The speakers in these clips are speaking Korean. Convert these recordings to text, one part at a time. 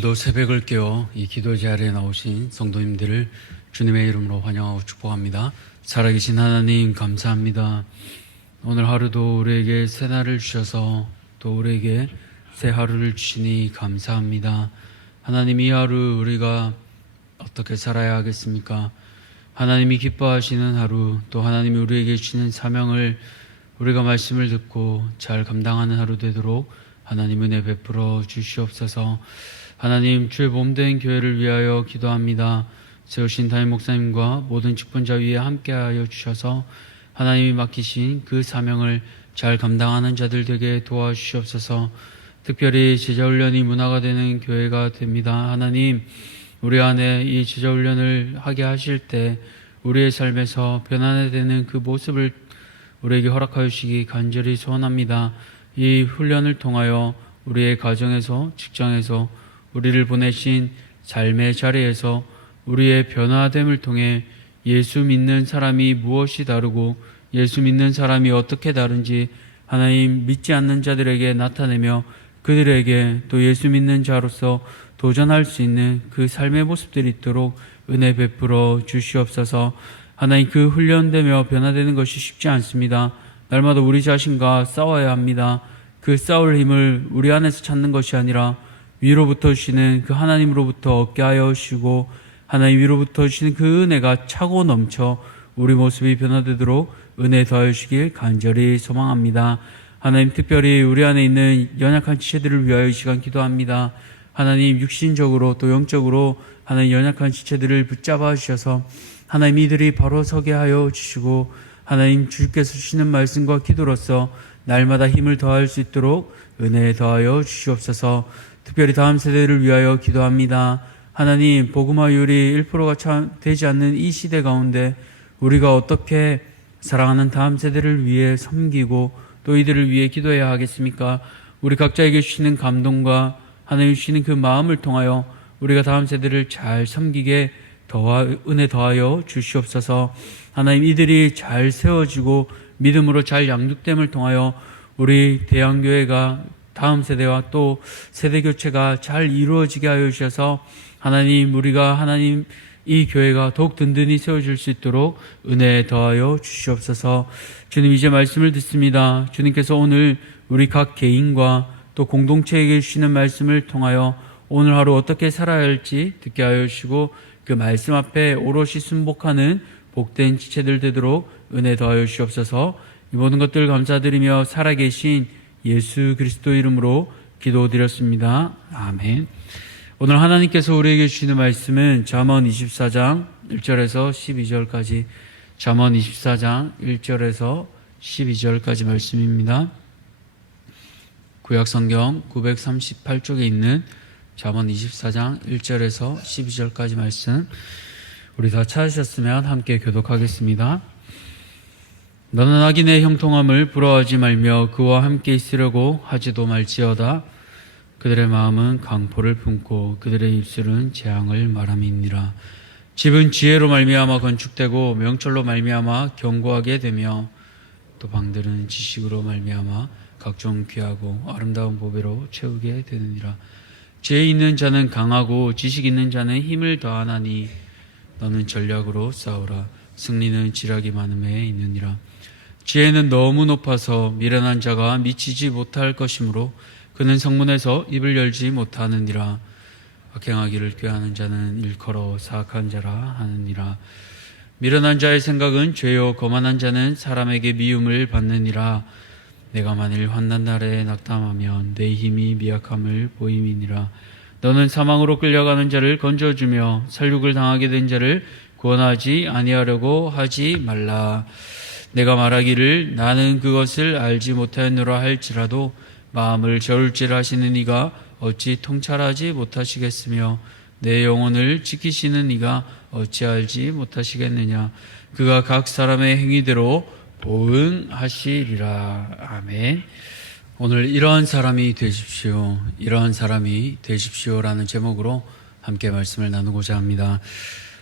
오늘도 새벽을 깨워 이 기도 자리에 나오신 성도님들을 주님의 이름으로 환영하고 축복합니다. 살아계신 하나님 감사합니다. 오늘 하루도 우리에게 새 날을 주셔서 또 우리에게 새 하루를 주시니 감사합니다. 하나님, 이 하루 우리가 어떻게 살아야 하겠습니까? 하나님이 기뻐하시는 하루, 또 하나님이 우리에게 주시는 사명을 우리가 말씀을 듣고 잘 감당하는 하루 되도록 하나님 은혜 베풀어 주시옵소서. 하나님, 주의 몸된 교회를 위하여 기도합니다. 세우신 담임 목사님과 모든 직분자 위에 함께하여 주셔서 하나님이 맡기신 그 사명을 잘 감당하는 자들 되게 도와주시옵소서. 특별히 제자훈련이 문화가 되는 교회가 됩니다. 하나님, 우리 안에 이 제자훈련을 하게 하실 때 우리의 삶에서 변화되는 되는 그 모습을 우리에게 허락하여 주시기 간절히 소원합니다. 이 훈련을 통하여 우리의 가정에서, 직장에서, 우리를 보내신 삶의 자리에서 우리의 변화됨을 통해 예수 믿는 사람이 무엇이 다르고 예수 믿는 사람이 어떻게 다른지 하나님, 믿지 않는 자들에게 나타내며 그들에게 또 예수 믿는 자로서 도전할 수 있는 그 삶의 모습들이 있도록 은혜 베풀어 주시옵소서. 하나님, 그 훈련되며 변화되는 것이 쉽지 않습니다. 날마다 우리 자신과 싸워야 합니다. 그 싸울 힘을 우리 안에서 찾는 것이 아니라 위로부터 주시는 그 하나님으로부터 얻게 하여 주시고 하나님 위로부터 주시는 그 은혜가 차고 넘쳐 우리 모습이 변화되도록 은혜 더하여 주시길 간절히 소망합니다. 하나님, 특별히 우리 안에 있는 연약한 지체들을 위하여 이 시간 기도합니다. 하나님, 육신적으로 또 영적으로 하나님 연약한 지체들을 붙잡아 주셔서 하나님 이들이 바로 서게 하여 주시고 하나님 주께서 주시는 말씀과 기도로서 날마다 힘을 더할 수 있도록 은혜 더하여 주시옵소서. 특별히 다음 세대를 위하여 기도합니다. 하나님, 복음화율이 1%가 되지 않는 이 시대 가운데 우리가 어떻게 사랑하는 다음 세대를 위해 섬기고 또 이들을 위해 기도해야 하겠습니까? 우리 각자에게 주시는 감동과 하나님 주시는 그 마음을 통하여 우리가 다음 세대를 잘 섬기게 은혜 더하여 주시옵소서. 하나님, 이들이 잘 세워지고 믿음으로 잘 양육됨을 통하여 우리 대한교회가 다음 세대와 또 세대 교체가 잘 이루어지게 하여 주셔서 하나님, 우리가 하나님 이 교회가 더욱 든든히 세워질 수 있도록 은혜 더하여 주시옵소서. 주님, 이제 말씀을 듣습니다. 주님께서 오늘 우리 각 개인과 또 공동체에게 주시는 말씀을 통하여 오늘 하루 어떻게 살아야 할지 듣게 하여 주시고 그 말씀 앞에 오롯이 순복하는 복된 지체들 되도록 은혜 더하여 주시옵소서. 이 모든 것들 감사드리며 살아계신 예수 그리스도 이름으로 기도드렸습니다. 아멘. 오늘 하나님께서 우리에게 주시는 말씀은 잠언 24장 1절에서 12절까지, 잠언 24장 1절에서 12절까지 말씀입니다. 구약성경 938쪽에 있는 잠언 24장 1절에서 12절까지 말씀, 우리 다 찾으셨으면 함께 교독하겠습니다. 너는 악인의 형통함을 부러워하지 말며 그와 함께 있으려고 하지도 말지어다. 그들의 마음은 강포를 품고 그들의 입술은 재앙을 말함이니라. 집은 지혜로 말미암아 건축되고 명철로 말미암아 견고하게 되며 또 방들은 지식으로 말미암아 각종 귀하고 아름다운 보배로 채우게 되느니라. 지혜 있는 자는 강하고 지식 있는 자는 힘을 더하나니 너는 전략으로 싸우라. 승리는 지략이 많음에 있느니라. 지혜는 너무 높아서 미련한 자가 미치지 못할 것이므로 그는 성문에서 입을 열지 못하느니라. 악행하기를 꾀하는 자는 일컬어 사악한 자라 하느니라. 미련한 자의 생각은 죄요 거만한 자는 사람에게 미움을 받느니라. 내가 만일 환난 날에 낙담하면 내 힘이 미약함을 보임이니라. 너는 사망으로 끌려가는 자를 건져주며 살육을 당하게 된 자를 구원하지 아니하려고 하지 말라. 내가 말하기를 나는 그것을 알지 못하였노라 할지라도 마음을 저울질하시는 이가 어찌 통찰하지 못하시겠으며 내 영혼을 지키시는 이가 어찌 알지 못하시겠느냐. 그가 각 사람의 행위대로 보응하시리라. 아멘. 오늘 이러한 사람이 되십시오, 이러한 사람이 되십시오라는 제목으로 함께 말씀을 나누고자 합니다.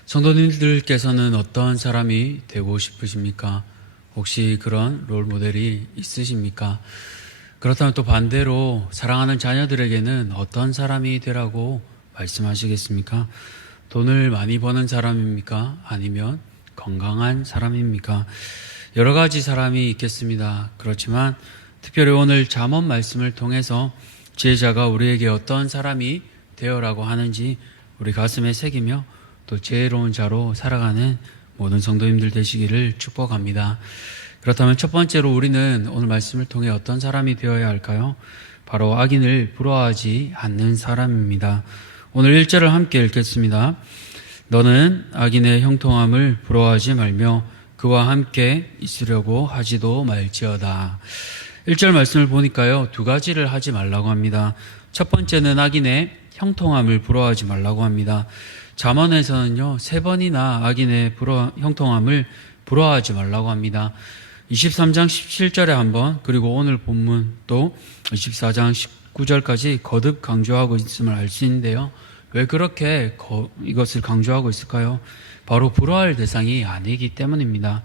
성도님들께서는 어떠한 사람이 되고 싶으십니까? 혹시 그런 롤 모델이 있으십니까? 그렇다면 또 반대로 사랑하는 자녀들에게는 어떤 사람이 되라고 말씀하시겠습니까? 돈을 많이 버는 사람입니까? 아니면 건강한 사람입니까? 여러 가지 사람이 있겠습니다. 그렇지만 특별히 오늘 잠언 말씀을 통해서 지혜자가 우리에게 어떤 사람이 되어라고 하는지 우리 가슴에 새기며 또 지혜로운 자로 살아가는 모든 성도님들 되시기를 축복합니다. 그렇다면 첫 번째로 우리는 오늘 말씀을 통해 어떤 사람이 되어야 할까요? 바로 악인을 부러워하지 않는 사람입니다. 오늘 1절을 함께 읽겠습니다. 너는 악인의 형통함을 부러워하지 말며 그와 함께 있으려고 하지도 말지어다. 1절 말씀을 보니까요, 두 가지를 하지 말라고 합니다. 첫 번째는 악인의 형통함을 부러워하지 말라고 합니다. 잠언에서는요, 3번이나 악인의 형통함을 부러워하지 말라고 합니다. 23장 17절에 한번, 그리고 오늘 본문 또 24장 19절까지 거듭 강조하고 있음을 알 수 있는데요. 왜 그렇게 이것을 강조하고 있을까요? 바로 부러워할 대상이 아니기 때문입니다.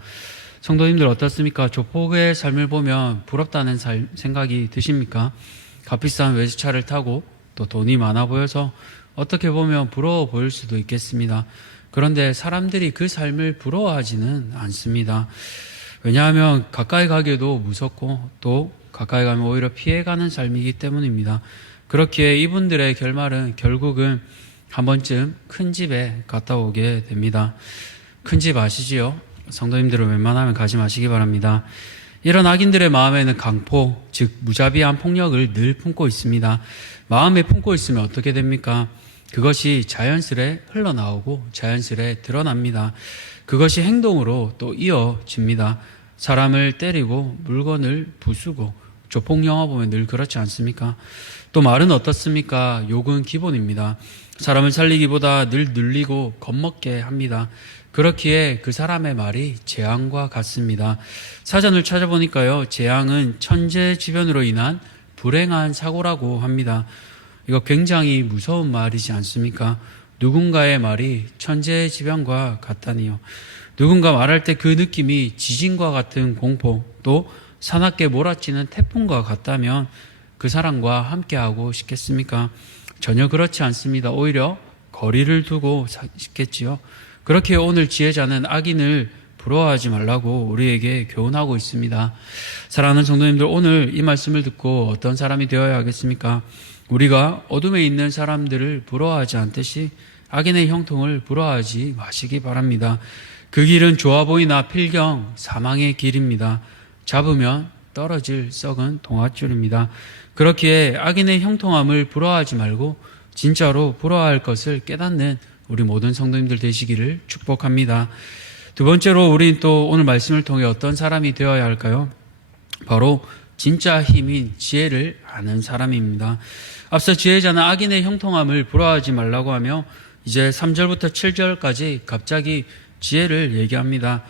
성도님들 어떻습니까? 조폭의 삶을 보면 부럽다는 생각이 드십니까? 값비싼 외제차를 타고 또 돈이 많아 보여서 어떻게 보면 부러워 보일 수도 있겠습니다. 그런데 사람들이 그 삶을 부러워하지는 않습니다. 왜냐하면 가까이 가기도 무섭고 또 가까이 가면 오히려 피해가는 삶이기 때문입니다. 그렇기에 이분들의 결말은 결국은 한 번쯤 큰 집에 갔다 오게 됩니다. 큰 집 아시지요? 성도님들은 웬만하면 가지 마시기 바랍니다. 이런 악인들의 마음에는 강포, 즉 무자비한 폭력을 늘 품고 있습니다. 마음에 품고 있으면 어떻게 됩니까? 그것이 자연스레 흘러나오고 자연스레 드러납니다. 그것이 행동으로 또 이어집니다. 사람을 때리고 물건을 부수고 조폭 영화 보면 늘 그렇지 않습니까? 또 말은 어떻습니까? 욕은 기본입니다. 사람을 살리기보다 늘 늘리고 겁먹게 합니다. 그렇기에 그 사람의 말이 재앙과 같습니다. 사전을 찾아보니까요, 재앙은 천재지변으로 인한 불행한 사고라고 합니다. 이거 굉장히 무서운 말이지 않습니까? 누군가의 말이 천재지변과 같다니요. 누군가 말할 때 그 느낌이 지진과 같은 공포, 또 사납게 몰아치는 태풍과 같다면 그 사람과 함께하고 싶겠습니까? 전혀 그렇지 않습니다. 오히려 거리를 두고 싶겠지요. 그렇게 오늘 지혜자는 악인을 부러워하지 말라고 우리에게 교훈하고 있습니다. 사랑하는 성도님들, 오늘 이 말씀을 듣고 어떤 사람이 되어야 하겠습니까? 우리가 어둠에 있는 사람들을 부러워하지 않듯이 악인의 형통을 부러워하지 마시기 바랍니다. 그 길은 좋아 보이나 필경 사망의 길입니다. 잡으면 떨어질 썩은 동아줄입니다. 그렇기에 악인의 형통함을 부러워하지 말고 진짜로 부러워할 것을 깨닫는 우리 모든 성도님들 되시기를 축복합니다. 두 번째로 우린 또 오늘 말씀을 통해 어떤 사람이 되어야 할까요? 바로 진짜 힘인 지혜를 아는 사람입니다. 앞서 지혜자는 악인의 형통함을 부러워하지 말라고 하며 이제 3절부터 7절까지 갑자기 지혜를 얘기합니다.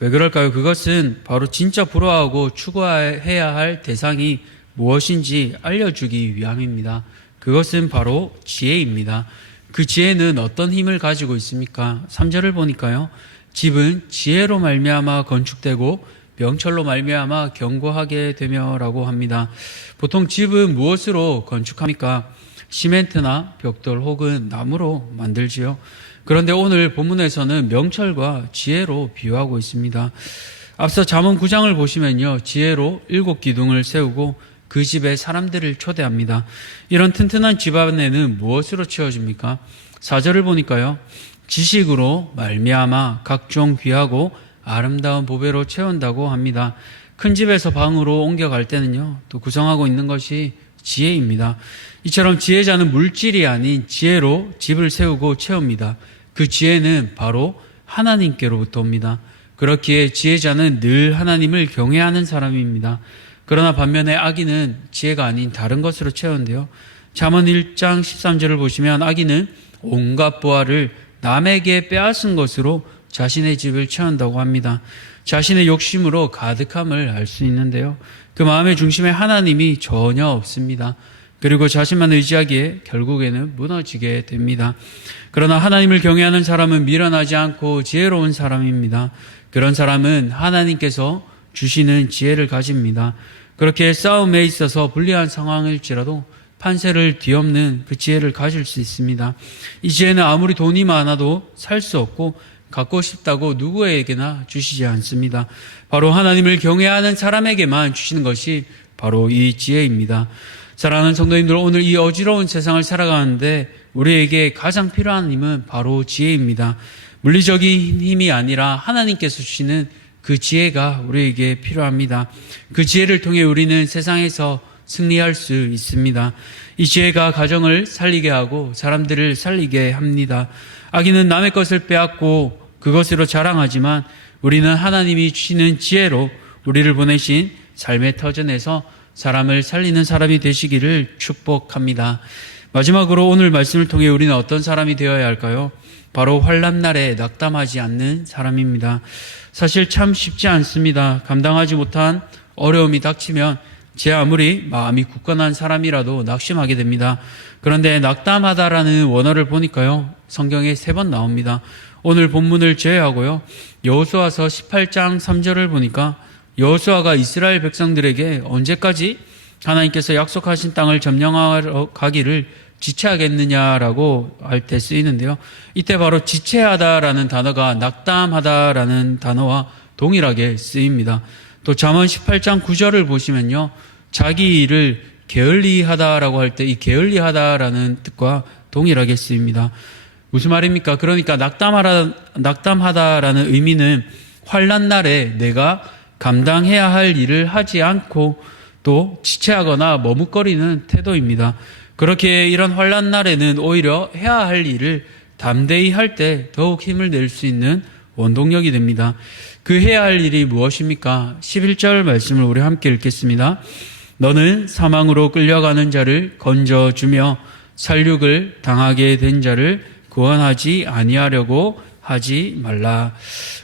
왜 그럴까요? 그것은 바로 진짜 부러워하고 추구해야 할 대상이 무엇인지 알려주기 위함입니다. 그것은 바로 지혜입니다. 그 지혜는 어떤 힘을 가지고 있습니까? 3절을 보니까요, 집은 지혜로 말미암아 건축되고 명철로 말미암아 견고하게 되며라고 합니다. 보통 집은 무엇으로 건축합니까? 시멘트나 벽돌 혹은 나무로 만들지요. 그런데 오늘 본문에서는 명철과 지혜로 비유하고 있습니다. 앞서 잠언 9장을 보시면요, 지혜로 7기둥을 세우고 그 집에 사람들을 초대합니다. 이런 튼튼한 집 안에는 무엇으로 채워집니까? 4절을 보니까요, 지식으로 말미암아 각종 귀하고 아름다운 보배로 채운다고 합니다. 큰 집에서 방으로 옮겨갈 때는요, 또 구성하고 있는 것이 지혜입니다. 이처럼 지혜자는 물질이 아닌 지혜로 집을 세우고 채웁니다. 그 지혜는 바로 하나님께로부터 옵니다. 그렇기에 지혜자는 늘 하나님을 경외하는 사람입니다. 그러나 반면에 악인은 지혜가 아닌 다른 것으로 채우는데요, 잠언 1장 13절을 보시면 악인은 온갖 보화를 남에게 빼앗은 것으로 자신의 집을 채운다고 합니다. 자신의 욕심으로 가득함을 알 수 있는데요, 그 마음의 중심에 하나님이 전혀 없습니다. 그리고 자신만 의지하기에 결국에는 무너지게 됩니다. 그러나 하나님을 경외하는 사람은 미련하지 않고 지혜로운 사람입니다. 그런 사람은 하나님께서 주시는 지혜를 가집니다. 그렇게 싸움에 있어서 불리한 상황일지라도 판세를 뒤엎는 그 지혜를 가질 수 있습니다. 이 지혜는 아무리 돈이 많아도 살 수 없고 갖고 싶다고 누구에게나 주시지 않습니다. 바로 하나님을 경외하는 사람에게만 주시는 것이 바로 이 지혜입니다. 사랑하는 성도님들, 오늘 이 어지러운 세상을 살아가는데 우리에게 가장 필요한 힘은 바로 지혜입니다. 물리적인 힘이 아니라 하나님께서 주시는 그 지혜가 우리에게 필요합니다. 그 지혜를 통해 우리는 세상에서 승리할 수 있습니다. 이 지혜가 가정을 살리게 하고 사람들을 살리게 합니다. 악인은 남의 것을 빼앗고 그것으로 자랑하지만 우리는 하나님이 주시는 지혜로 우리를 보내신 삶의 터전에서 사람을 살리는 사람이 되시기를 축복합니다. 마지막으로 오늘 말씀을 통해 우리는 어떤 사람이 되어야 할까요? 바로 환난 날에 낙담하지 않는 사람입니다. 사실 참 쉽지 않습니다. 감당하지 못한 어려움이 닥치면 제 아무리 마음이 굳건한 사람이라도 낙심하게 됩니다. 그런데 낙담하다라는 원어를 보니까요, 성경에 3번 나옵니다. 오늘 본문을 제외하고요, 여호수아서 18장 3절을 보니까 여호수아가 이스라엘 백성들에게 언제까지 하나님께서 약속하신 땅을 점령하러 가기를 지체하겠느냐라고 할 때 쓰이는데요. 이때 바로 지체하다라는 단어가 낙담하다라는 단어와 동일하게 쓰입니다. 또 잠언 18장 9절을 보시면요, 자기 일을 게을리하다라고 할 때 이 게을리하다라는 뜻과 동일하게 쓰입니다. 무슨 말입니까? 그러니까 낙담하다라는 의미는 환난 날에 내가 감당해야 할 일을 하지 않고 또 지체하거나 머뭇거리는 태도입니다. 그렇게 이런 환난 날에는 오히려 해야 할 일을 담대히 할 때 더욱 힘을 낼 수 있는 원동력이 됩니다. 그 해야 할 일이 무엇입니까? 11절 말씀을 우리 함께 읽겠습니다. 너는 사망으로 끌려가는 자를 건져주며 살육을 당하게 된 자를 구원하지 아니하려고 하지 말라.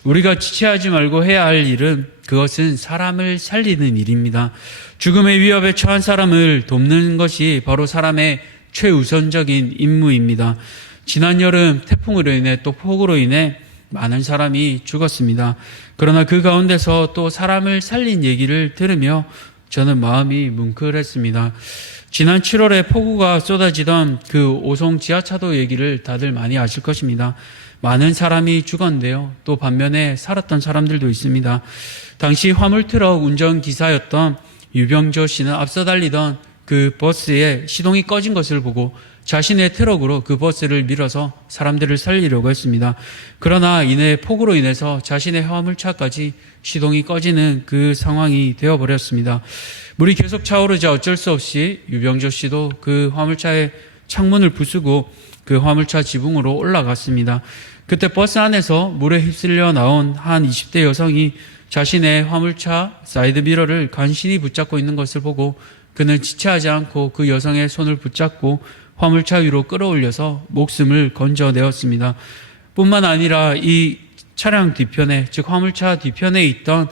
우리가 지체하지 말고 해야 할 일은 그것은 사람을 살리는 일입니다. 죽음의 위협에 처한 사람을 돕는 것이 바로 사람의 최우선적인 임무입니다. 지난 여름 태풍으로 인해 또 폭우로 인해 많은 사람이 죽었습니다. 그러나 그 가운데서 또 사람을 살린 얘기를 들으며 저는 마음이 뭉클했습니다. 지난 7월에 폭우가 쏟아지던 그 오송 지하차도 얘기를 다들 많이 아실 것입니다. 많은 사람이 죽었는데요, 또 반면에 살았던 사람들도 있습니다. 당시 화물트럭 운전기사였던 유병조 씨는 앞서 달리던 그 버스에 시동이 꺼진 것을 보고 자신의 트럭으로 그 버스를 밀어서 사람들을 살리려고 했습니다. 그러나 이내 폭우로 인해서 자신의 화물차까지 시동이 꺼지는 그 상황이 되어버렸습니다. 물이 계속 차오르자 어쩔 수 없이 유병조 씨도 그 화물차의 창문을 부수고 그 화물차 지붕으로 올라갔습니다. 그때 버스 안에서 물에 휩쓸려 나온 한 20대 여성이 자신의 화물차 사이드미러를 간신히 붙잡고 있는 것을 보고 그는 지체하지 않고 그 여성의 손을 붙잡고 화물차 위로 끌어올려서 목숨을 건져내었습니다. 뿐만 아니라 이 차량 뒤편에, 즉 화물차 뒤편에 있던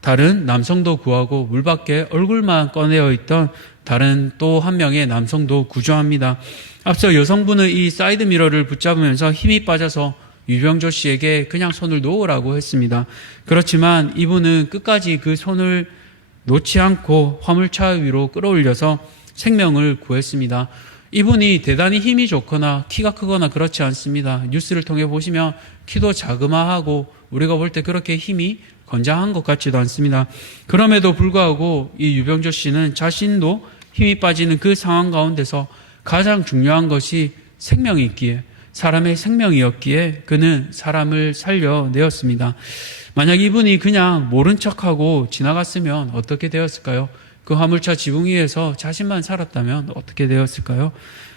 다른 남성도 구하고 물 밖에 얼굴만 꺼내어 있던 다른 또 한 명의 남성도 구조합니다. 앞서 여성분은 이 사이드미러를 붙잡으면서 힘이 빠져서 유병조 씨에게 그냥 손을 놓으라고 했습니다. 그렇지만 이분은 끝까지 그 손을 놓지 않고 화물차 위로 끌어올려서 생명을 구했습니다. 이분이 대단히 힘이 좋거나 키가 크거나 그렇지 않습니다. 뉴스를 통해 보시면 키도 자그마하고 우리가 볼 때 그렇게 힘이 건장한 것 같지도 않습니다. 그럼에도 불구하고 이 유병조 씨는 자신도 힘이 빠지는 그 상황 가운데서 가장 중요한 것이 생명이 있기에, 사람의 생명이었기에 그는 사람을 살려내었습니다. 만약 이분이 그냥 모른 척하고 지나갔으면 어떻게 되었을까요? 그 화물차 지붕 위에서 자신만 살았다면 어떻게 되었을까요?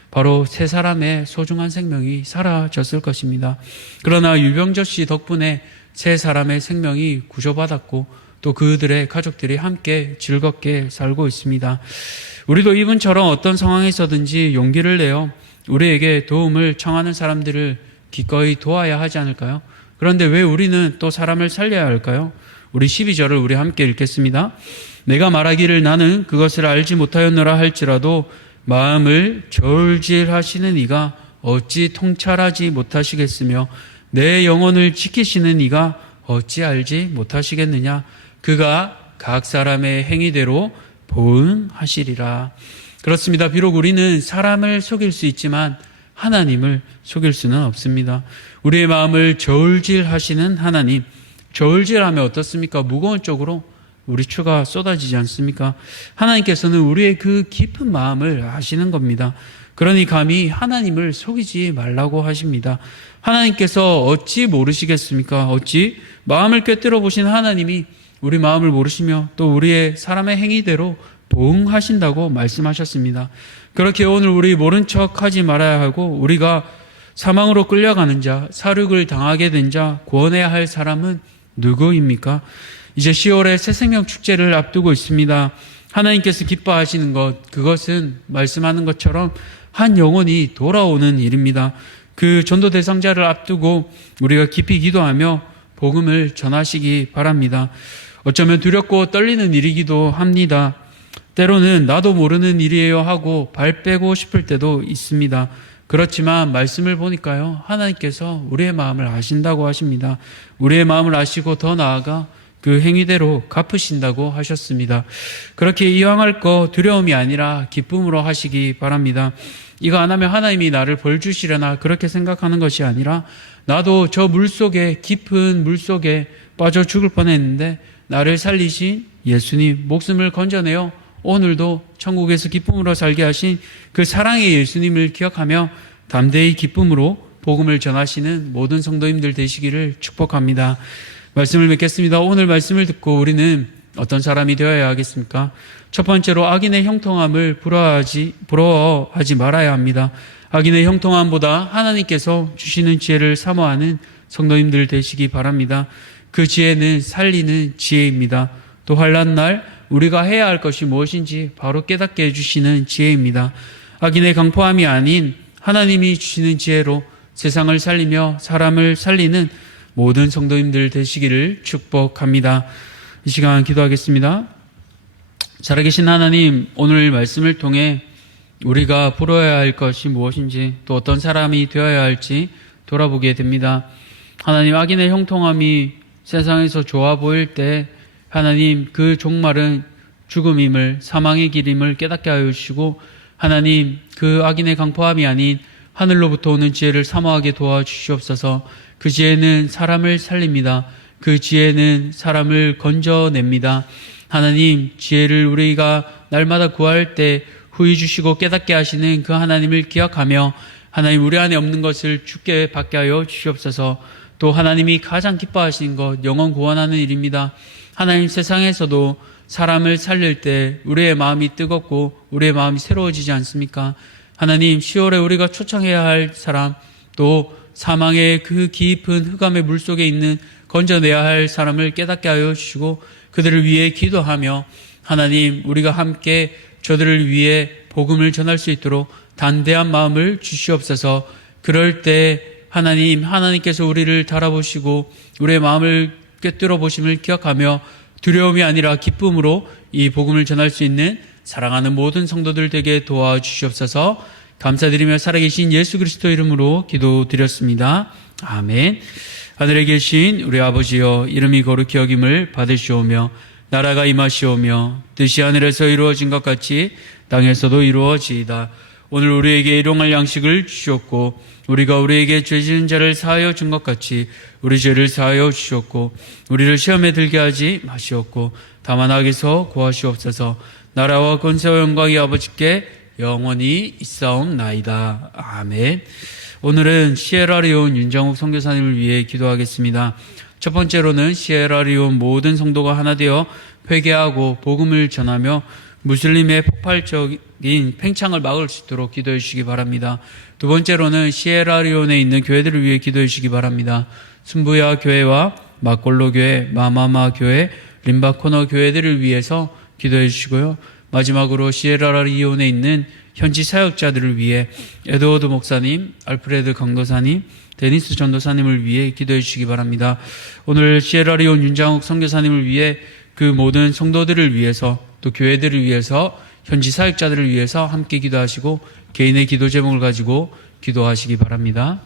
바로 세 사람의 소중한 생명이 사라졌을 것입니다. 그러나 유병조 씨 덕분에 세 사람의 생명이 구조받았고 또 그들의 가족들이 함께 즐겁게 살고 있습니다. 우리도 이분처럼 어떤 상황에서든지 용기를 내어 우리에게 도움을 청하는 사람들을 기꺼이 도와야 하지 않을까요? 그런데 왜 우리는 또 사람을 살려야 할까요? 우리 12절을 우리 함께 읽겠습니다. 내가 말하기를 나는 그것을 알지 못하였노라 할지라도 마음을 저울질하시는 이가 어찌 통찰하지 못하시겠으며 내 영혼을 지키시는 이가 어찌 알지 못하시겠느냐. 그가 각 사람의 행위대로 보응하시리라. 그렇습니다. 비록 우리는 사람을 속일 수 있지만 하나님을 속일 수는 없습니다. 우리의 마음을 저울질하시는 하나님, 저울질하면 어떻습니까? 무거운 쪽으로 우리 추가 쏟아지지 않습니까? 하나님께서는 우리의 그 깊은 마음을 아시는 겁니다. 그러니 감히 하나님을 속이지 말라고 하십니다. 하나님께서 어찌 모르시겠습니까? 어찌 마음을 꿰뚫어 보신 하나님이 우리 마음을 모르시며 또 우리의 사람의 행위대로 보응하신다고 말씀하셨습니다. 그렇게 오늘 우리 모른 척 하지 말아야 하고 우리가 사망으로 끌려가는 자, 사륙을 당하게 된 자, 구원해야 할 사람은 누구입니까? 이제 10월에 새생명 축제를 앞두고 있습니다. 하나님께서 기뻐하시는 것, 그것은 말씀하는 것처럼 한 영혼이 돌아오는 일입니다. 그 전도 대상자를 앞두고 우리가 깊이 기도하며 복음을 전하시기 바랍니다. 어쩌면 두렵고 떨리는 일이기도 합니다. 때로는 나도 모르는 일이에요 하고 발 빼고 싶을 때도 있습니다. 그렇지만 말씀을 보니까요, 하나님께서 우리의 마음을 아신다고 하십니다. 우리의 마음을 아시고 더 나아가 그 행위대로 갚으신다고 하셨습니다. 그렇게 이왕할 거 두려움이 아니라 기쁨으로 하시기 바랍니다. 이거 안 하면 하나님이 나를 벌 주시려나 그렇게 생각하는 것이 아니라 나도 저 물속에, 깊은 물속에 빠져 죽을 뻔했는데 나를 살리신 예수님, 목숨을 건져내어 오늘도 천국에서 기쁨으로 살게 하신 그 사랑의 예수님을 기억하며 담대히 기쁨으로 복음을 전하시는 모든 성도님들 되시기를 축복합니다. 말씀을 맺겠습니다. 오늘 말씀을 듣고 우리는 어떤 사람이 되어야 하겠습니까? 첫 번째로 악인의 형통함을 부러워하지 말아야 합니다. 악인의 형통함보다 하나님께서 주시는 지혜를 사모하는 성도님들 되시기 바랍니다. 그 지혜는 살리는 지혜입니다. 또 환난 날 우리가 해야 할 것이 무엇인지 바로 깨닫게 해주시는 지혜입니다. 악인의 강포함이 아닌 하나님이 주시는 지혜로 세상을 살리며 사람을 살리는 모든 성도님들 되시기를 축복합니다. 이 시간 기도하겠습니다. 살아계신 하나님, 오늘 말씀을 통해 우리가 부러워야 할 것이 무엇인지 또 어떤 사람이 되어야 할지 돌아보게 됩니다. 하나님, 악인의 형통함이 세상에서 좋아 보일 때 하나님, 그 종말은 죽음임을, 사망의 길임을 깨닫게 하여 주시고 하나님, 그 악인의 강포함이 아닌 하늘로부터 오는 지혜를 사모하게 도와주시옵소서. 그 지혜는 사람을 살립니다. 그 지혜는 사람을 건져냅니다. 하나님, 지혜를 우리가 날마다 구할 때 후히 주시고 깨닫게 하시는 그 하나님을 기억하며 하나님, 우리 안에 없는 것을 주께 받게 하여 주시옵소서. 또 하나님이 가장 기뻐하시는 것, 영혼 구원하는 일입니다. 하나님, 세상에서도 사람을 살릴 때 우리의 마음이 뜨겁고 우리의 마음이 새로워지지 않습니까? 하나님, 10월에 우리가 초청해야 할 사람, 또 사망의 그 깊은 흑암의 물속에 있는 건져내야 할 사람을 깨닫게 하여 주시고 그들을 위해 기도하며 하나님, 우리가 함께 저들을 위해 복음을 전할 수 있도록 담대한 마음을 주시옵소서. 그럴 때 하나님, 하나님께서 우리를 달아보시고 우리의 마음을 꿰뚫어 보심을 기억하며 두려움이 아니라 기쁨으로 이 복음을 전할 수 있는 사랑하는 모든 성도들 되게 도와주시옵소서. 감사드리며 살아계신 예수 그리스도 이름으로 기도드렸습니다. 아멘. 하늘에 계신 우리 아버지여, 이름이 거룩히 여김을 받으시오며 나라가 임하시오며 뜻이 하늘에서 이루어진 것 같이 땅에서도 이루어지이다. 오늘 우리에게 일용할 양식을 주셨고 우리가 우리에게 죄 지은 자를 사하여 준 것 같이 우리 죄를 사하여 주셨고 우리를 시험에 들게 하지 마시옵고 다만 악에서 구하시옵소서. 나라와 권세와 영광이 아버지께 영원히 있사옵나이다. 아멘. 오늘은 시에라리온 윤정욱 선교사님을 위해 기도하겠습니다. 첫 번째로는 시에라리온 모든 성도가 하나 되어 회개하고 복음을 전하며 무슬림의 폭발적인 팽창을 막을 수 있도록 기도해 주시기 바랍니다. 두 번째로는 시에라리온에 있는 교회들을 위해 기도해 주시기 바랍니다. 순부야 교회와 마골로 교회, 마마마 교회, 림바코너 교회들을 위해서 기도해 주시고요. 마지막으로 시에라리온에 있는 현지 사역자들을 위해 에드워드 목사님, 알프레드 강도사님, 데니스 전도사님을 위해 기도해 주시기 바랍니다. 오늘 시에라리온 윤장욱 선교사님을 위해 그 모든 성도들을 위해서 또 교회들을 위해서 현지 사역자들을 위해서 함께 기도하시고 개인의 기도 제목을 가지고 기도하시기 바랍니다.